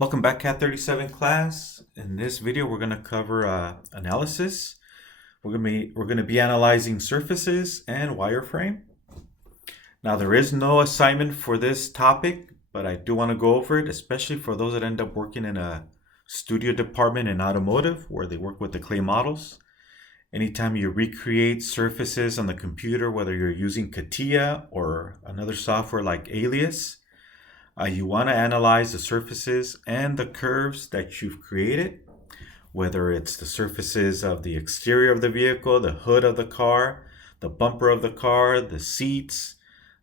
Welcome back, Cat 37 class. In this video, we're going to cover analysis. We're going to be analyzing surfaces and wireframe. Now, there is no assignment for this topic, but I do want to go over it, especially for those that end up working in a studio department in automotive where they work with the clay models. Anytime you recreate surfaces on the computer, whether you're using CATIA or another software like Alias, you want to analyze the surfaces and the curves that you've created, whether it's the surfaces of the exterior of the vehicle, the hood of the car, the bumper of the car, the seats,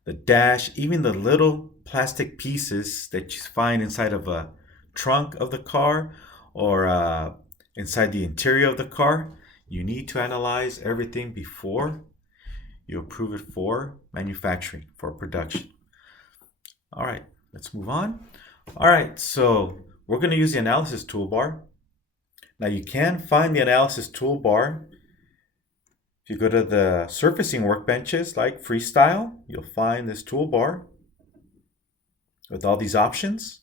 the dash, even the little plastic pieces that you find inside of a trunk of the car or inside the interior of the car. You need to analyze everything before you approve it for manufacturing, for production. All right. Let's move on. All right, so we're going to use the analysis toolbar. Now you can find the analysis toolbar if you go to the surfacing workbenches like Freestyle. You'll find this toolbar with all these options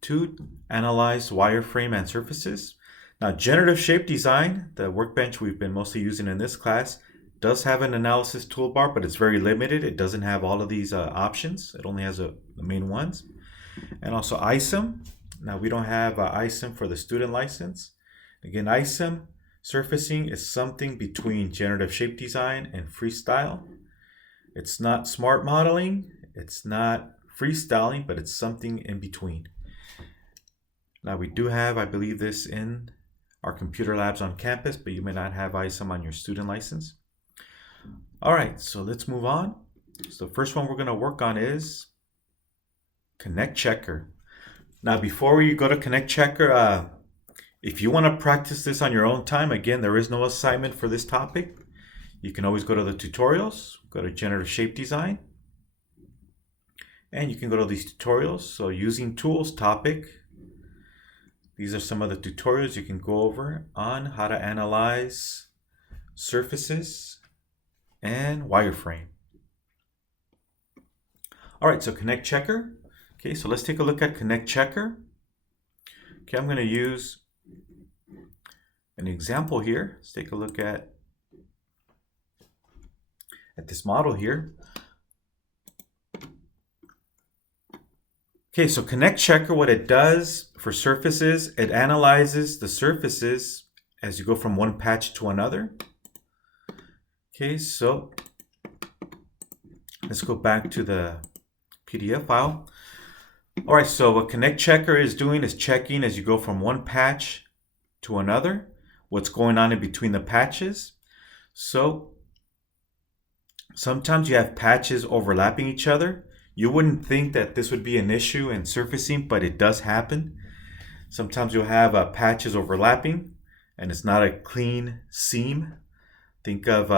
to analyze wireframe and surfaces. Now generative shape design, the workbench we've been mostly using in this class, does have an analysis toolbar, but it's very limited. It doesn't have all of these options. It only has the main ones. And also ISOM. Now we don't have ISOM for the student license. Again, ISOM surfacing is something between generative shape design and freestyle. It's not smart modeling. It's not freestyling, but it's something in between. Now we do have, I believe, this in our computer labs on campus, but you may not have ISOM on your student license. All right, so let's move on. So the first one we're going to work on is Connect Checker. Now, before we go to Connect Checker, if you want to practice this on your own time, again, there is no assignment for this topic. You can always go to the tutorials, go to Generative Shape Design, and you can go to these tutorials. So using tools topic, these are some of the tutorials you can go over on how to analyze surfaces and wireframe. All right, so Connect Checker. Okay, so let's take a look at Connect Checker. Okay, I'm going to use an example here. Let's take a look at this model here. Okay, so Connect Checker, what it does for surfaces, it analyzes the surfaces as you go from one patch to another. Okay, so let's go back to the PDF file. All right, so what Connect Checker is doing is checking as you go from one patch to another, what's going on in between the patches. So sometimes you have patches overlapping each other. You wouldn't think that this would be an issue in surfacing, but it does happen. Sometimes you'll have patches overlapping and it's not a clean seam. Think of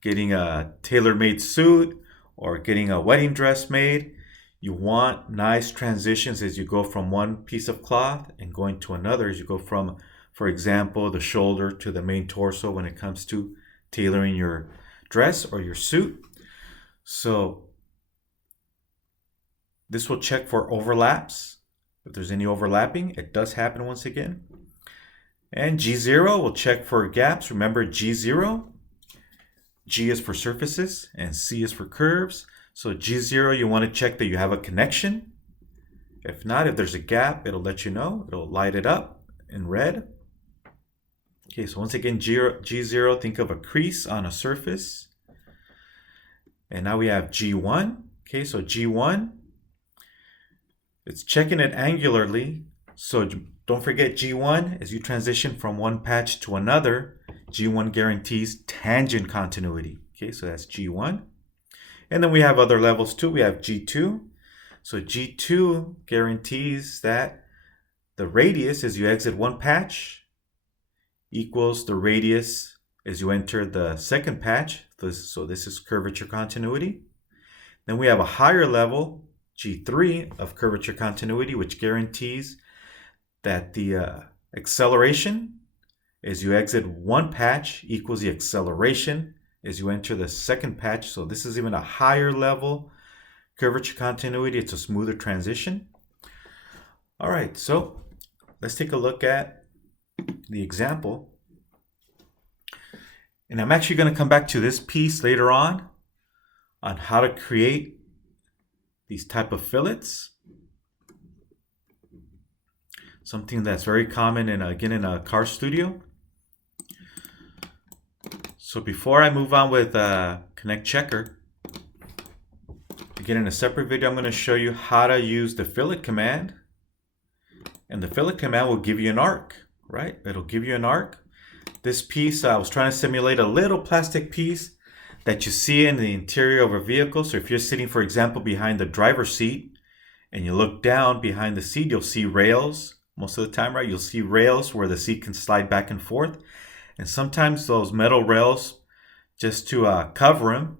getting a tailor-made suit or getting a wedding dress made. You want nice transitions as you go from one piece of cloth and going to another as you go from, for example, the shoulder to the main torso when it comes to tailoring your dress or your suit. So this will check for overlaps. If there's any overlapping, it does happen once again. And G0 will check for gaps. Remember G0, G is for surfaces and C is for curves. So G0, you want to check that you have a connection. If not, if there's a gap, it'll let you know. It'll light it up in red. Okay, so once again, G0, think of a crease on a surface. And now we have G1. Okay, so G1, it's checking it angularly. So don't forget G1, as you transition from one patch to another, G1 guarantees tangent continuity. Okay, so that's G1. And then we have other levels too. We have G2. So G2 guarantees that the radius as you exit one patch equals the radius as you enter the second patch. So this is curvature continuity. Then we have a higher level, G3, of curvature continuity, which guarantees that the acceleration as you exit one patch equals the acceleration as you enter the second patch. So this is even a higher level curvature continuity. It's a smoother transition. All right, so let's take a look at the example. And I'm actually going to come back to this piece later on how to create these type of fillets. Something that's very common in a car studio. So before I move on with Connect Checker, again in a separate video, I'm going to show you how to use the fillet command. And the fillet command will give you an arc, right? It'll give you an arc. This piece, I was trying to simulate a little plastic piece that you see in the interior of a vehicle. So if you're sitting, for example, behind the driver's seat and you look down behind the seat, you'll see rails. Most of the time, right? You'll see rails where the seat can slide back and forth. And sometimes those metal rails, just to cover them,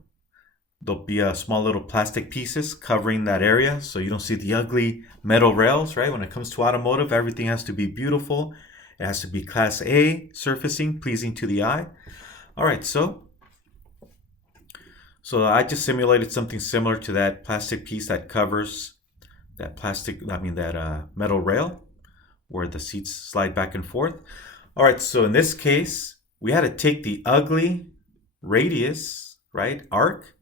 there'll be small little plastic pieces covering that area so you don't see the ugly metal rails, right? When it comes to automotive, everything has to be beautiful. It has to be Class A surfacing, pleasing to the eye. All right, so I just simulated something similar to that plastic piece that covers that metal rail where the seats slide back and forth. All right, so in this case, we had to take the ugly radius, right, arc,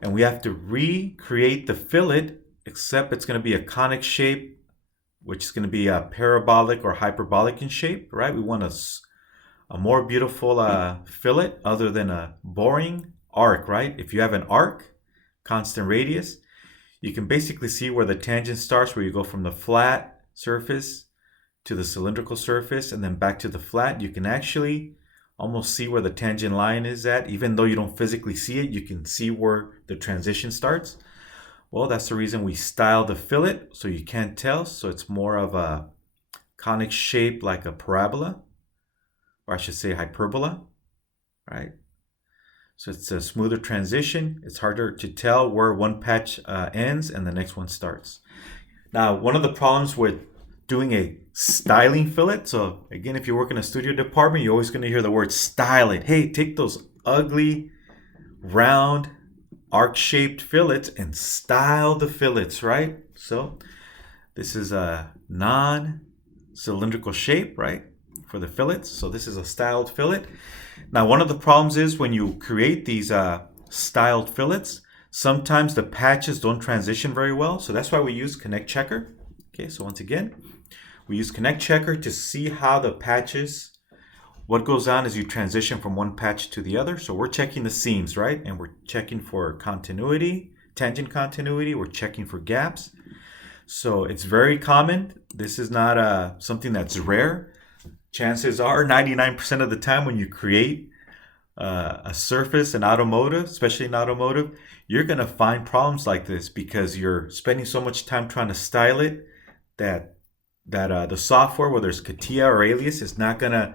and we have to recreate the fillet, except it's going to be a conic shape, which is going to be a parabolic or hyperbolic in shape, right? We want a more beautiful fillet other than a boring arc, right? If you have an arc, constant radius, you can basically see where the tangent starts, where you go from the flat surface to the cylindrical surface and then back to the flat. You can actually almost see where the tangent line is at. Even though you don't physically see it, you can see where the transition starts. Well, that's the reason we style the fillet, so you can't tell. So it's more of a conic shape like a parabola, or I should say hyperbola, right? So it's a smoother transition. It's harder to tell where one patch ends and the next one starts. Now, one of the problems with doing a styling fillet, so again, if you work in a studio department, you're always going to hear the word style it. Hey, take those ugly, round, arc-shaped fillets and style the fillets, right? So this is a non-cylindrical shape, right, for the fillets. So this is a styled fillet. Now, one of the problems is when you create these styled fillets, sometimes the patches don't transition very well. So that's why we use Connect Checker. Okay, so once again, we use Connect Checker to see how the patches, what goes on as you transition from one patch to the other. So we're checking the seams, right? And we're checking for continuity, tangent continuity. We're checking for gaps. So it's very common. This is not something that's rare. Chances are 99% of the time when you create a surface in automotive, especially in automotive, you're going to find problems like this because you're spending so much time trying to style it that the software, whether it's CATIA or Alias, is not going to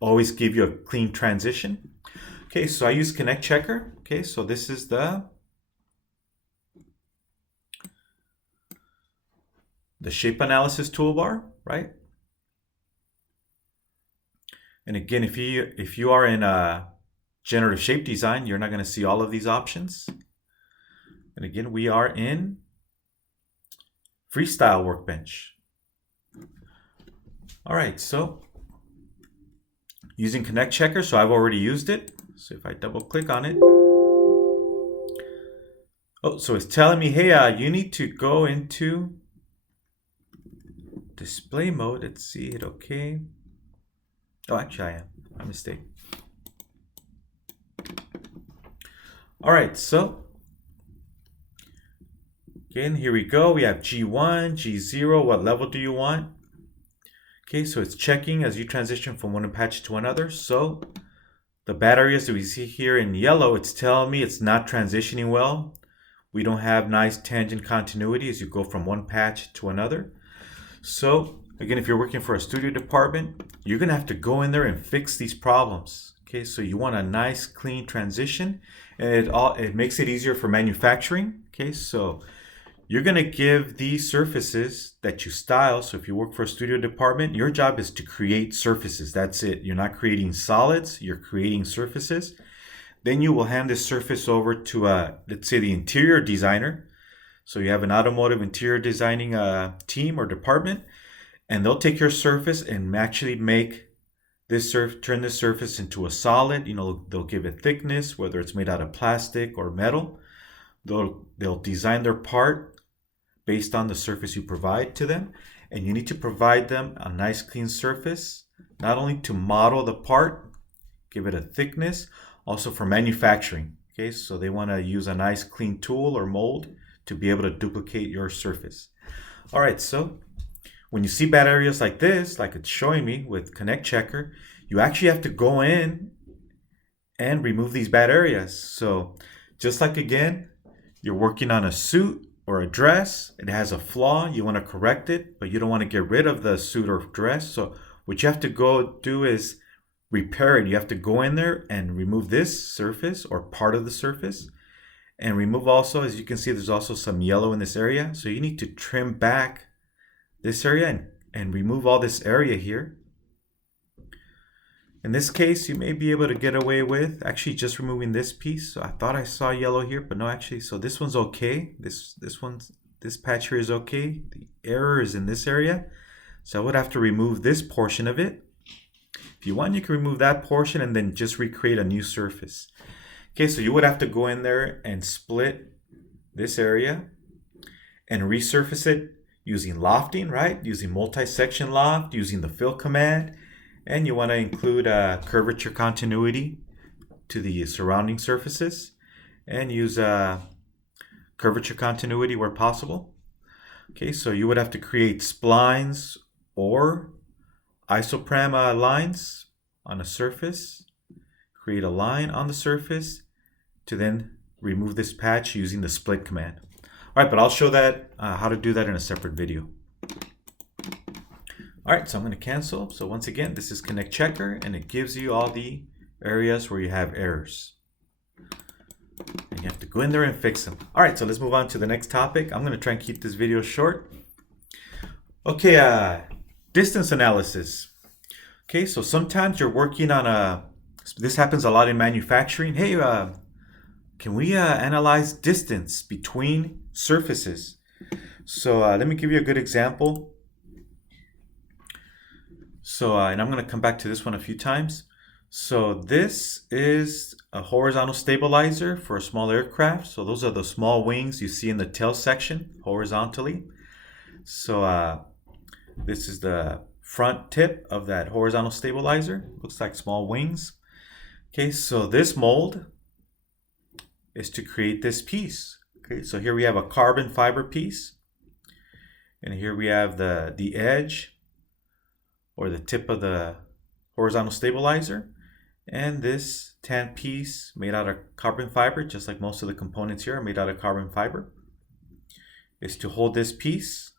always give you a clean transition. Okay, so I use Connect Checker. Okay, so this is the shape analysis toolbar, right? And again, if you are in generative shape design, you're not going to see all of these options. And again, we are in Freestyle Workbench. All right, so using Connect Checker, so I've already used it. So if I double click on it, oh, so it's telling me, hey, you need to go into display mode. Let's see it. Okay. Oh, actually, I am. My mistake. All right, so again, here we go. We have G1, G0. What level do you want? Okay, so it's checking as you transition from one patch to another. So the bad areas that we see here in yellow, it's telling me it's not transitioning well. We don't have nice tangent continuity as you go from one patch to another. So again, if you're working for a studio department, you're going to have to go in there and fix these problems. Okay, so you want a nice clean transition, and it makes it easier for manufacturing. Okay, so you're going to give these surfaces that you style. So if you work for a studio department, your job is to create surfaces. That's it. You're not creating solids, you're creating surfaces. Then you will hand this surface over to, let's say, the interior designer So you have an automotive interior designing team or department, and they'll take your surface and actually make turn this surface into a solid. They'll give it thickness, whether it's made out of plastic or metal. They'll design their part based on the surface you provide to them, and you need to provide them a nice clean surface, not only to model the part, give it a thickness, also for manufacturing. Okay, so they want to use a nice clean tool or mold to be able to duplicate your surface. All right, so when you see bad areas like this, like it's showing me with Connect Checker, you actually have to go in and remove these bad areas. So just like again, you're working on a suit or a dress, it has a flaw, you want to correct it, but you don't want to get rid of the suit or dress. So what you have to go do is repair it. You have to go in there and remove this surface or part of the surface, and remove also, as you can see, there's also some yellow in this area. So you need to trim back this area and remove all this area here. In this case, you may be able to get away with actually just removing this piece. So I thought I saw yellow here, but no, actually, so this one's okay. This patch here is okay. The error is in this area. So I would have to remove this portion of it. If you want, you can remove that portion and then just recreate a new surface. Okay, so you would have to go in there and split this area and resurface it using lofting, right? Using multi-section loft, using the fill command. And you want to include curvature continuity to the surrounding surfaces, and use curvature continuity where possible. Okay, so you would have to create splines or isoprene lines on a surface, create a line on the surface to then remove this patch using the split command. All right, but I'll show that how to do that in a separate video. All right, so I'm going to cancel. So once again, this is Connect Checker, and it gives you all the areas where you have errors. And you have to go in there and fix them. All right, so let's move on to the next topic. I'm going to try and keep this video short. Okay, distance analysis. Okay, so sometimes you're working on this happens a lot in manufacturing. Hey, can we analyze distance between surfaces? So let me give you a good example. So, and I'm going to come back to this one a few times. So this is a horizontal stabilizer for a small aircraft. So those are the small wings you see in the tail section horizontally. So this is the front tip of that horizontal stabilizer. Looks like small wings. Okay, so this mold is to create this piece. Okay, so here we have a carbon fiber piece. And here we have the edge or the tip of the horizontal stabilizer, and this tan piece made out of carbon fiber, just like most of the components here are made out of carbon fiber, is to hold this piece,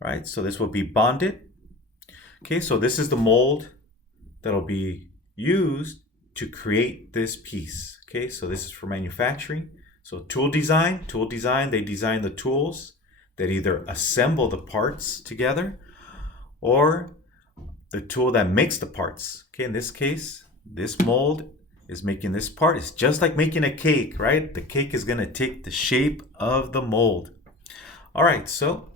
right? So this will be bonded. Okay, so this is the mold that'll be used to create this piece. Okay, so this is for manufacturing. So tool design, they design the tools that either assemble the parts together or the tool that makes the parts. Okay, in this case, this mold is making this part. It's just like making a cake, right? The cake is going to take the shape of the mold. All right, so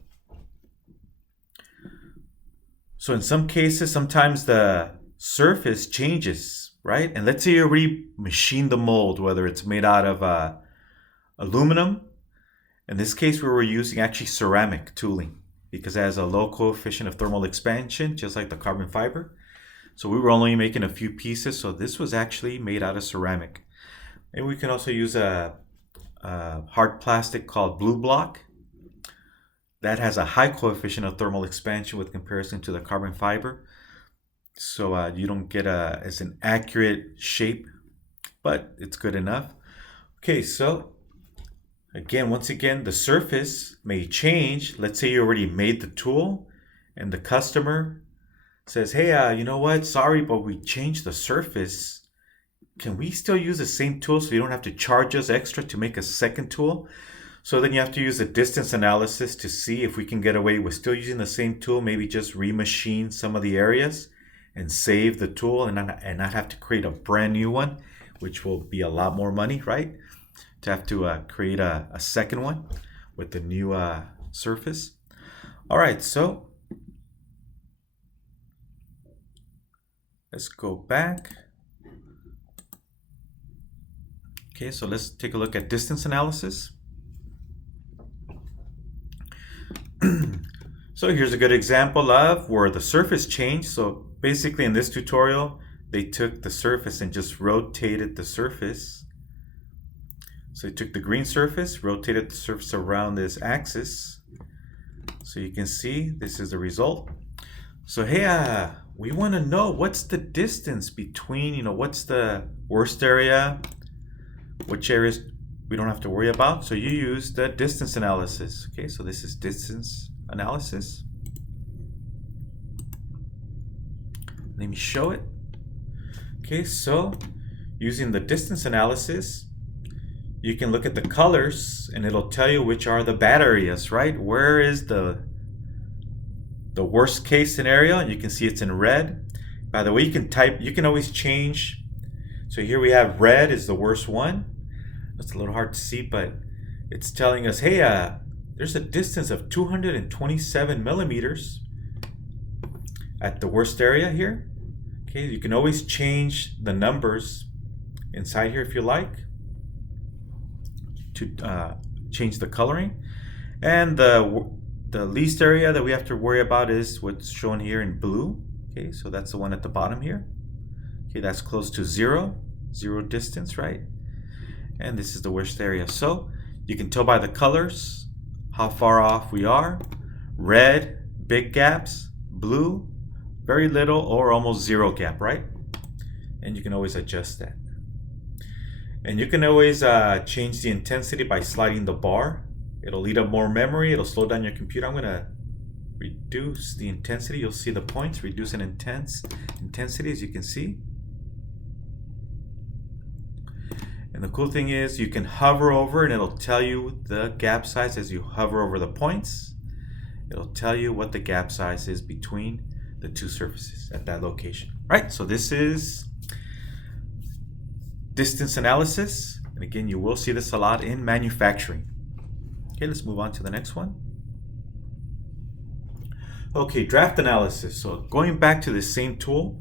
in some cases, sometimes the surface changes, right? And let's say you already machined the mold, whether it's made out of aluminum. In this case, we were using actually ceramic tooling, because it has a low coefficient of thermal expansion, just like the carbon fiber. So we were only making a few pieces, so this was actually made out of ceramic. And we can also use a hard plastic called blue block. That has a high coefficient of thermal expansion with comparison to the carbon fiber. So you don't get as an accurate shape, but it's good enough. Okay, so again, once again, the surface may change. Let's say you already made the tool and the customer says, hey, you know what? Sorry, but we changed the surface. Can we still use the same tool so you don't have to charge us extra to make a second tool? So then you have to use a distance analysis to see if we can get away with still using the same tool, maybe just remachine some of the areas and save the tool and not have to create a brand new one, which will be a lot more money, right? To have to create a second one with the new surface. All right, so let's go back. Okay, so let's take a look at distance analysis. So here's a good example of where the surface changed. So basically in this tutorial, they took the surface and just rotated the surface. So they took the green surface, rotated the surface around this axis. So you can see this is the result. So hey, we want to know what's the distance between, what's the worst area, which areas we don't have to worry about. So you use the distance analysis. Okay, so this is distance analysis. Let me show it. Okay, so using the distance analysis, you can look at the colors and it'll tell you which are the bad areas, right? Where is the worst case scenario? And you can see it's in red. By the way, you can always change. So here we have red is the worst one. It's a little hard to see, but it's telling us, hey, there's a distance of 227 millimeters at the worst area here. Okay, you can always change the numbers inside here if you like to change the coloring. And the least area that we have to worry about is what's shown here in blue. Okay, so that's the one at the bottom here. Okay, that's close to zero distance, right? And this is the worst area. So you can tell by the colors how far off we are. Red, big gaps. Blue, very little or almost zero gap, right? And you can always adjust that. And you can always change the intensity by sliding the bar. It'll eat up more memory. It'll slow down your computer. I'm going to reduce the intensity. You'll see the points. Reduce an intensity, as you can see. And the cool thing is you can hover over and it'll tell you the gap size as you hover over the points. It'll tell you what the gap size is between the two surfaces at that location. Right, so this is distance analysis. And again, you will see this a lot in manufacturing. Okay, let's move on to the next one. Okay, draft analysis. So going back to the same tool.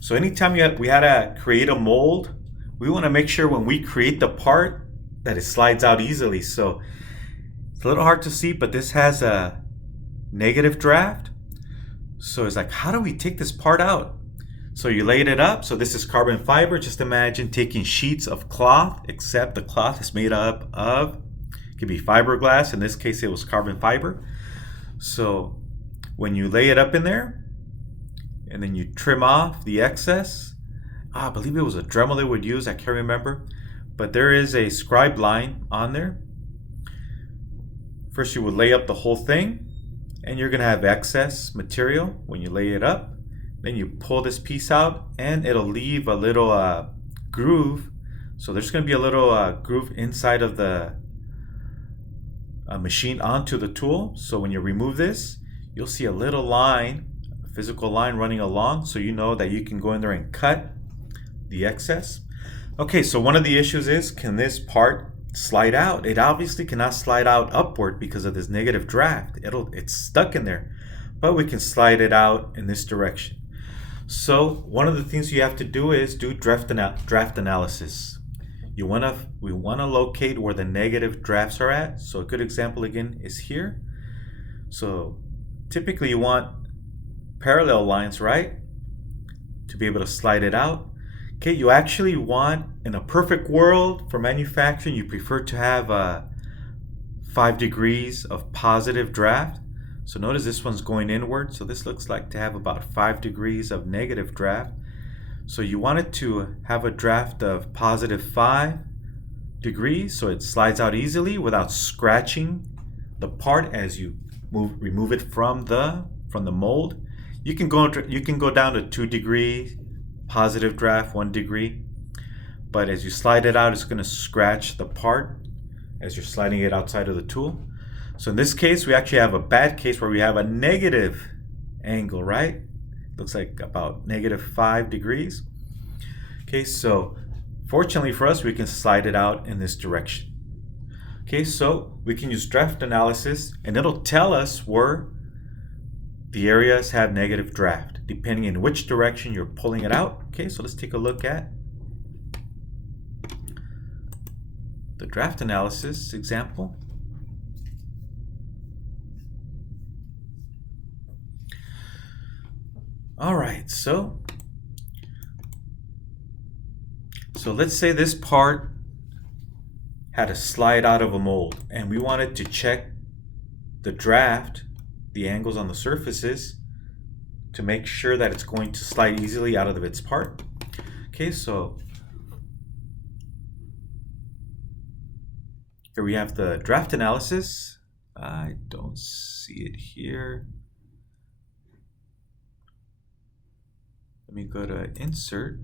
So anytime we had to create a mold, we want to make sure when we create the part that it slides out easily. So it's a little hard to see, but this has a negative draft. So it's like, how do we take this part out? So you laid it up. So this is carbon fiber. Just imagine taking sheets of cloth, except the cloth is made up of, it could be fiberglass. In this case, it was carbon fiber. So when you lay it up in there, and then you trim off the excess, I believe it was a Dremel they would use, I can't remember. But there is a scribe line on there. First you would lay up the whole thing, and you're gonna have excess material when you lay it up. Then you pull this piece out, and it'll leave a little groove. So there's gonna be a little groove inside of the machine onto the tool. So when you remove this, you'll see a little line, a physical line running along, so you know that you can go in there and cut the excess. Okay, so one of the issues is, can this part slide out? It obviously cannot slide out upward because of this negative draft. It's stuck in there, but we can slide it out in this direction. So one of the things you have to do is do draft analysis. We want to locate where the negative drafts are at. So a good example again is here. So typically you want parallel lines, right, to be able to slide it out. Okay, you actually want, in a perfect world for manufacturing, you prefer to have 5 degrees of positive draft. So notice this one's going inward, so this looks like to have about 5 degrees of negative draft. So you want it to have a draft of positive 5 degrees, so it slides out easily without scratching the part as you remove it from the mold. You can go down to 2 degrees. Positive draft, 1 degree, but as you slide it out, it's going to scratch the part as you're sliding it outside of the tool. So in this case, we actually have a bad case where we have a negative angle, right? Looks like about negative 5 degrees. Okay, so fortunately for us, we can slide it out in this direction. Okay, so we can use draft analysis and it'll tell us where the areas have negative draft, depending in which direction you're pulling it out. Okay, so let's take a look at the draft analysis example. All right, so let's say this part had a slide out of a mold and we wanted to check the draft, the angles on the surfaces, to make sure that it's going to slide easily out of its part. Okay, so here we have the draft analysis. I don't see it here. Let me go to insert.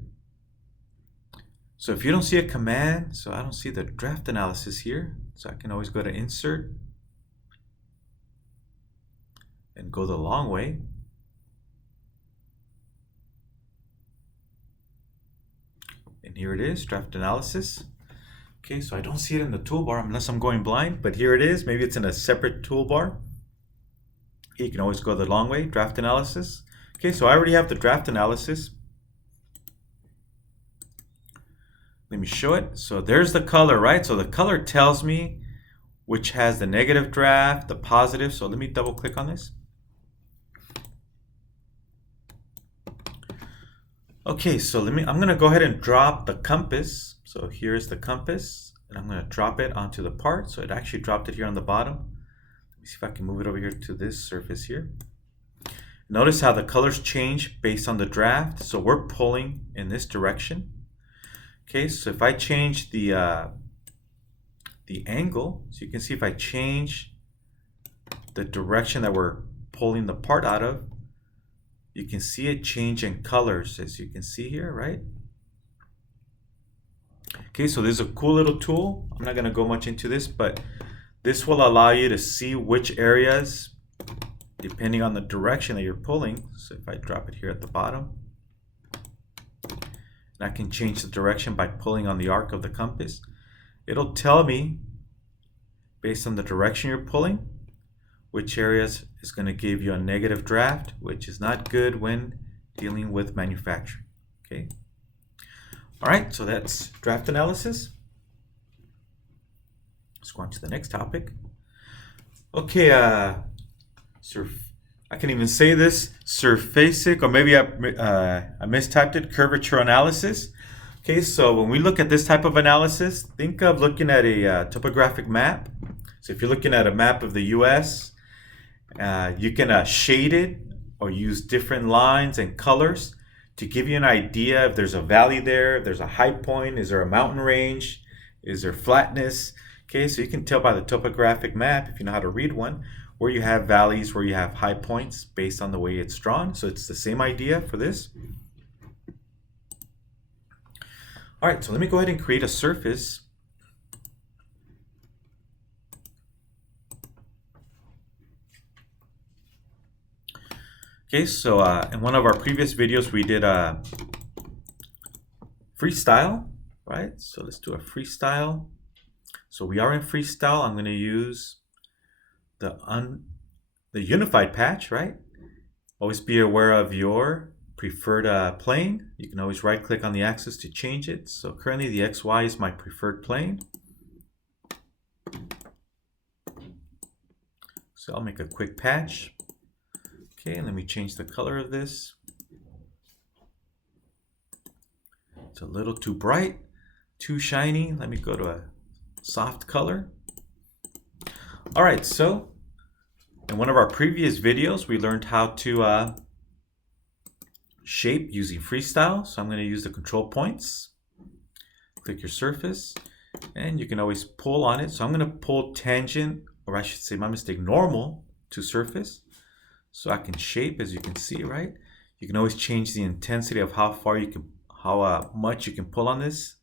So if you don't see a command, so I don't see the draft analysis here, so I can always go to insert and go the long way. And here it is, draft analysis. Okay, so I don't see it in the toolbar unless I'm going blind, but here it is. Maybe it's in a separate toolbar. You can always go the long way, draft analysis. Okay, so I already have the draft analysis. Let me show it. So there's the color, right? So the color tells me which has the negative draft, the positive. So let me double click on this. Okay, so I'm gonna go ahead and drop the compass. So here's the compass, and I'm gonna drop it onto the part. So it actually dropped it here on the bottom. Let me see if I can move it over here to this surface here. Notice how the colors change based on the draft. So we're pulling in this direction. Okay, so if I change the angle, so you can see if I change the direction that we're pulling the part out of, you can see it change in colors, as you can see here, right? Okay, so this is a cool little tool. I'm not gonna go much into this, but this will allow you to see which areas, depending on the direction that you're pulling. So if I drop it here at the bottom, and I can change the direction by pulling on the arc of the compass. It'll tell me, based on the direction you're pulling, which areas is going to give you a negative draft, which is not good when dealing with manufacturing. Okay. All right, so that's draft analysis. Let's go on to the next topic. Okay, I can even say this, surfacic, or maybe I mistyped it, curvature analysis. Okay, so when we look at this type of analysis, think of looking at a topographic map. So if you're looking at a map of the US, you can shade it or use different lines and colors to give you an idea if there's a valley there, if there's a high point, is there a mountain range, is there flatness. Okay, so you can tell by the topographic map, if you know how to read one, where you have valleys, where you have high points based on the way it's drawn. So it's the same idea for this. All right, so let me go ahead and create a surface. Okay, so in one of our previous videos, we did a freestyle, right? So let's do a freestyle. So we are in freestyle. I'm going to use the unified patch, right? Always be aware of your preferred plane. You can always right click on the axis to change it. So currently the XY is my preferred plane. So I'll make a quick patch. Okay, let me change the color of this. It's a little too bright, too shiny. Let me go to a soft color. All right, so in one of our previous videos, we learned how to shape using freestyle. So I'm going to use the control points. Click your surface, and you can always pull on it. So I'm going to pull tangent, or I should say, my mistake, normal to surface. So I can shape, as you can see, right? You can always change the intensity of how far you can, how much you can pull on this.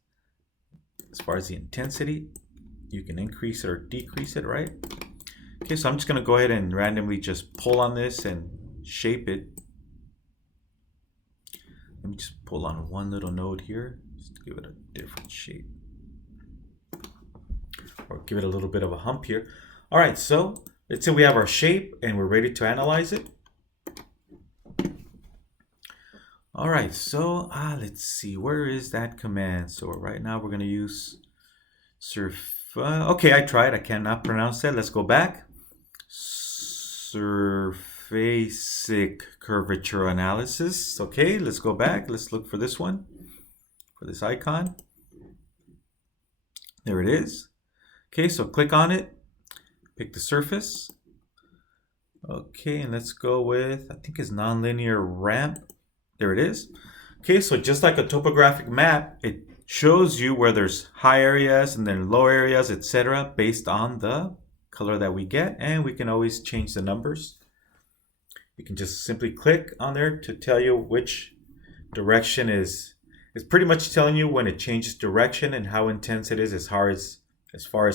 As far as the intensity, you can increase it or decrease it, right? Okay, so I'm just going to go ahead and randomly just pull on this and shape it. Let me just pull on one little node here, just to give it a different shape. or give it a little bit of a hump here. All right, so let's say we have our shape and we're ready to analyze it. All right, so let's see, where is that command? So right now we're going to use okay, I tried. I cannot pronounce that. Let's go back. Surfacic curvature analysis. Okay, let's go back. Let's look for this one, for this icon. There it is. Okay, so click on it. Pick the surface. Okay, and let's go with, I think it's nonlinear ramp. There it is. Okay, so just like a topographic map, it shows you where there's high areas and then low areas, etc., based on the color that we get, and we can always change the numbers. You can just simply click on there to tell you which direction is. It's pretty much telling you when it changes direction and how intense it is as far as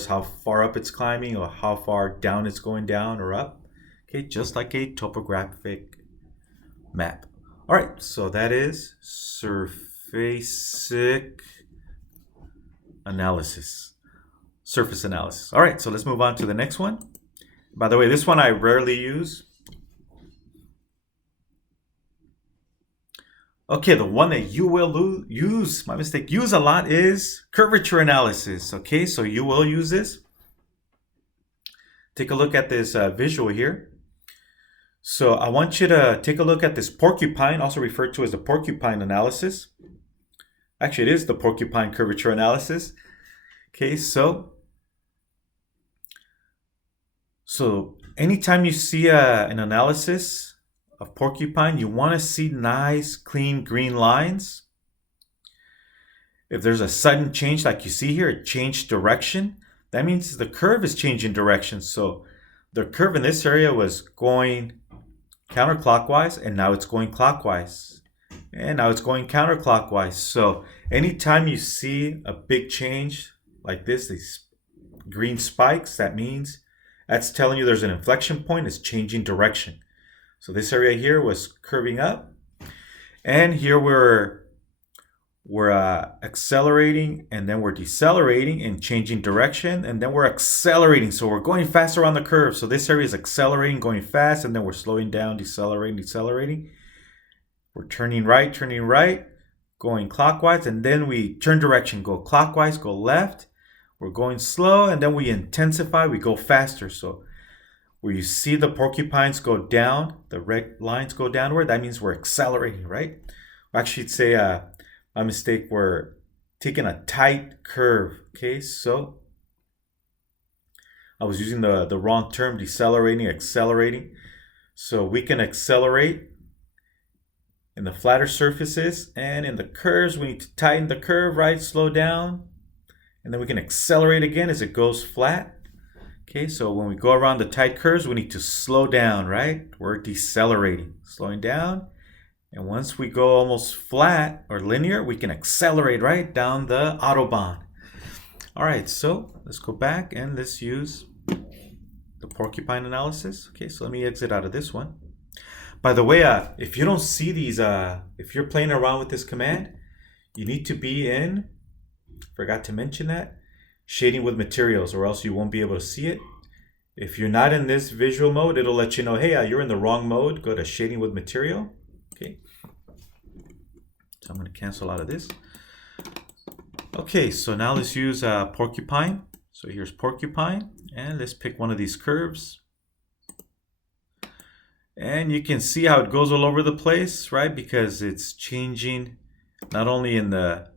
how far up it's climbing or how far down it's going down or up. Okay, just like a topographic map. All right, so that is surfacic analysis, surface analysis. All right, so let's move on to the next one. By the way, this one I rarely use. Okay, the one that you will use, my mistake, use a lot is curvature analysis. Okay, so you will use this. Take a look at this visual here. So I want you to take a look at this porcupine, also referred to as the porcupine analysis. Actually, it is the porcupine curvature analysis. Okay, so anytime you see an analysis of porcupine, you want to see nice, clean green lines. If there's a sudden change like you see here, it changed direction, that means the curve is changing direction. So the curve in this area was going counterclockwise, and now it's going clockwise, and now it's going counterclockwise. So anytime you see a big change like this, these green spikes, that's telling you there's an inflection point. It's changing direction. So this area here was curving up, and here we're accelerating, and then we're decelerating and changing direction, and then we're accelerating. So we're going faster on the curve. So this area is accelerating, going fast, and then we're slowing down, decelerating. We're turning right, going clockwise, and then we turn direction, go clockwise, go left. We're going slow, and then we intensify, we go faster. So where you see the porcupines go down, the red lines go downward, that means we're accelerating, right? Actually, it'd say my mistake, we're taking a tight curve. Okay, so I was using the wrong term, decelerating, accelerating. So we can accelerate in the flatter surfaces, and in the curves we need to tighten the curve, right? Slow down, and then we can accelerate again as it goes flat. Okay, so when we go around the tight curves, we need to slow down, right? We're decelerating, slowing down. And once we go almost flat or linear, we can accelerate right down the Autobahn. All right, so let's go back and let's use the porcupine analysis. Okay, so let me exit out of this one. By the way, if you don't see these, if you're playing around with this command, you need to be in, forgot to mention that, shading with materials, or else you won't be able to see it. If you're not in this visual mode, it'll let you know, hey, you're in the wrong mode. Go to shading with material. Okay, so I'm going to cancel out of this. Okay, so now let's use porcupine. So here's porcupine, and let's pick one of these curves. And you can see how it goes all over the place, right? Because it's changing not only in the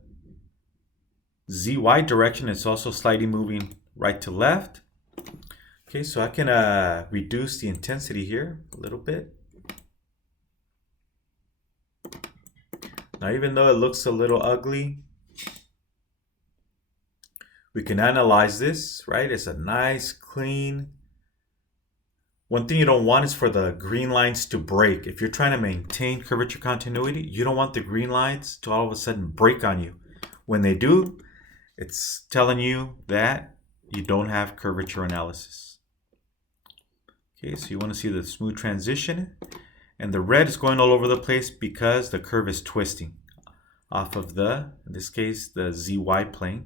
ZY direction, it's also slightly moving right to left. Okay, so I can reduce the intensity here a little bit. Now, even though it looks a little ugly, we can analyze this, right? It's a nice, clean. One thing you don't want is for the green lines to break. If you're trying to maintain curvature continuity, you don't want the green lines to all of a sudden break on you. When they do, it's telling you that you don't have curvature analysis. Okay, so you want to see the smooth transition. And the red is going all over the place because the curve is twisting off of the, in this case, the ZY plane.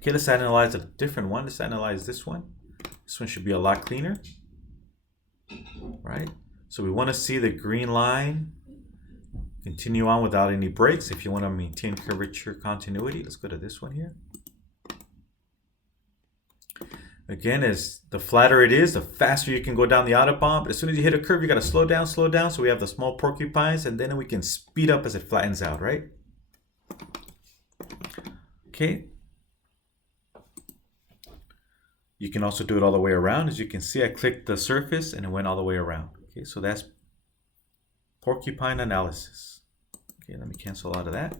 Okay, let's analyze a different one. Let's analyze this one. This one should be a lot cleaner, right? So we want to see the green line continue on without any breaks. If you want to maintain curvature continuity, let's go to this one here. Again, as the flatter it is, the faster you can go down the Autobahn. But as soon as you hit a curve, you got to slow down, slow down. So we have the small porcupines, and then we can speed up as it flattens out, right? Okay. You can also do it all the way around. As you can see, I clicked the surface and it went all the way around. Okay, so that's porcupine analysis. Okay, let me cancel out of that.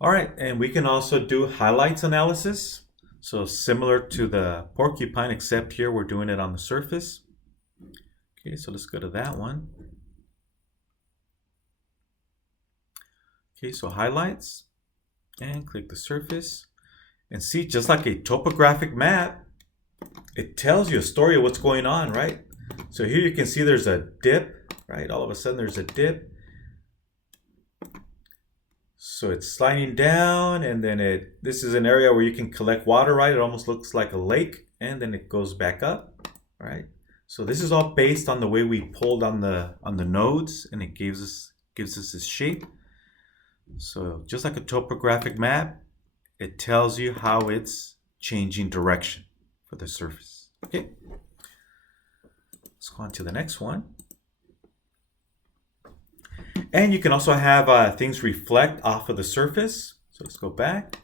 All right, and we can also do highlights analysis. So similar to the porcupine, except here we're doing it on the surface. Okay, so let's go to that one. Okay, so highlights, and click the surface. And see, just like a topographic map, it tells you a story of what's going on, right? So here you can see there's a dip, right? All of a sudden there's a dip. So it's sliding down, and then this is an area where you can collect water, right? It almost looks like a lake, and then it goes back up, right? So this is all based on the way we pulled on the nodes, and it gives us this shape. So just like a topographic map, it tells you how it's changing direction for the surface. Okay, let's go on to the next one. And you can also have things reflect off of the surface. So let's go back.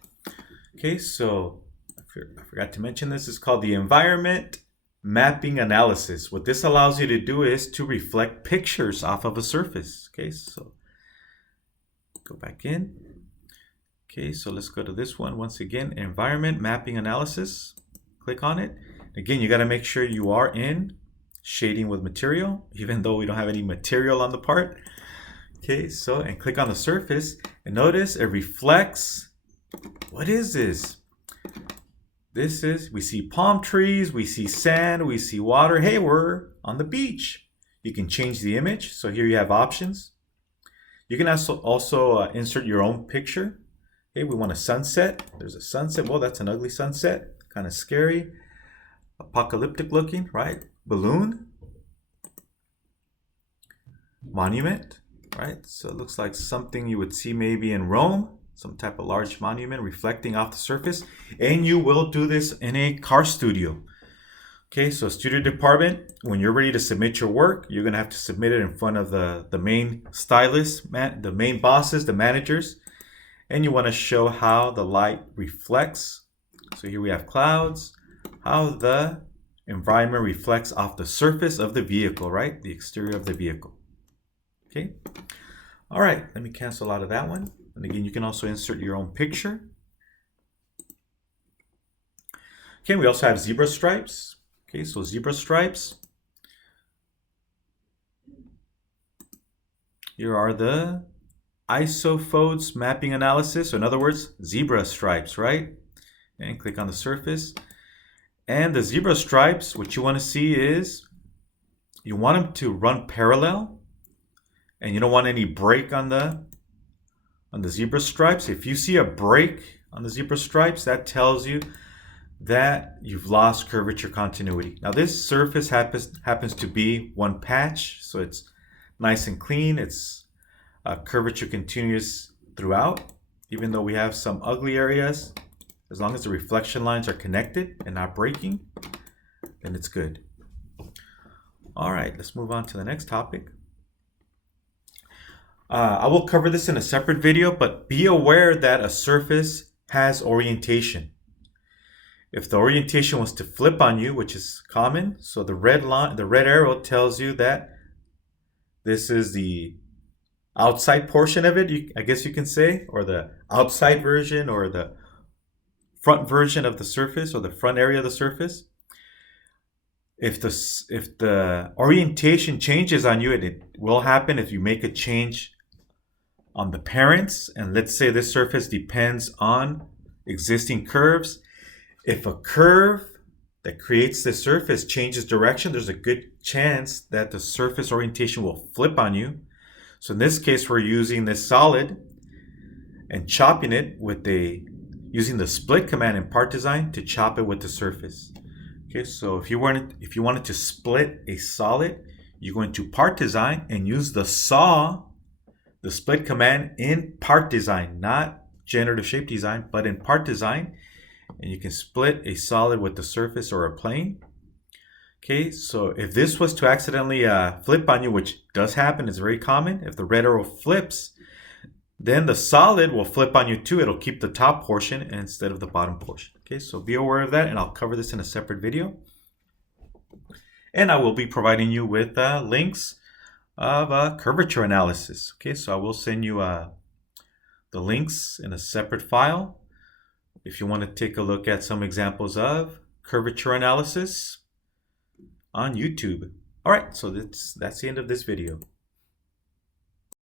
Okay, so I forgot to mention this. It's called the environment mapping analysis. What this allows you to do is to reflect pictures off of a surface. Okay, so go back in. Okay, so let's go to this one. Once again, environment mapping analysis. Click on it. Again, you got to make sure you are in shading with material, even though we don't have any material on the part. Okay, so, and click on the surface, and notice it reflects. What is this? This is, we see palm trees, we see sand, we see water. Hey, we're on the beach. You can change the image. So here you have options. You can also insert your own picture. Hey, we want a sunset. There's a sunset. Well, that's an ugly sunset. Kind of scary. Apocalyptic looking, right? Balloon. Monument. Right, so it looks like something you would see maybe in Rome, some type of large monument reflecting off the surface. And you will do this in a car studio. Okay, so studio department, when you're ready to submit your work, you're going to have to submit it in front of the main stylists, the main bosses, the managers. And you want to show how the light reflects. So here we have clouds, how the environment reflects off the surface of the vehicle, right? The exterior of the vehicle. Okay. All right. Let me cancel out of that one. And again, you can also insert your own picture. Okay. We also have zebra stripes. Okay. So zebra stripes. Here are the isophodes mapping analysis. So in other words, zebra stripes, right? And click on the surface. And the zebra stripes, what you want to see is you want them to run parallel. And you don't want any break on the zebra stripes. If you see a break on the zebra stripes, that tells you that you've lost curvature continuity. Now this surface happens to be one patch, so it's nice and clean. It's curvature continuous throughout, even though we have some ugly areas. As long as the reflection lines are connected and not breaking, then it's good. All right, let's move on to the next topic. I will cover this in a separate video, but be aware that a surface has orientation. If the orientation was to flip on you, which is common, so the red line, the red arrow tells you that this is the outside portion of it, I guess you can say, or the outside version or the front version of the surface or the front area of the surface. If the orientation changes on you, and it will happen if you make a change on the parents, and let's say this surface depends on existing curves. If a curve that creates the surface changes direction, there's a good chance that the surface orientation will flip on you. So in this case, we're using this solid. and chopping it with using the split command in part design to chop it with the surface. Okay, so if you wanted to split a solid, you're going to part design and use the split command in part design, not generative shape design, but in part design, and you can split a solid with the surface or a plane. Okay, so if this was to accidentally flip on you, which does happen, it's very common. If the red arrow flips, then the solid will flip on you too. It'll keep the top portion instead of the bottom portion. Okay, so be aware of that, and I'll cover this in a separate video. And I will be providing you with links of curvature analysis. Okay, so I will send you the links in a separate file if you want to take a look at some examples of curvature analysis on YouTube. All right, so that's the end of this video.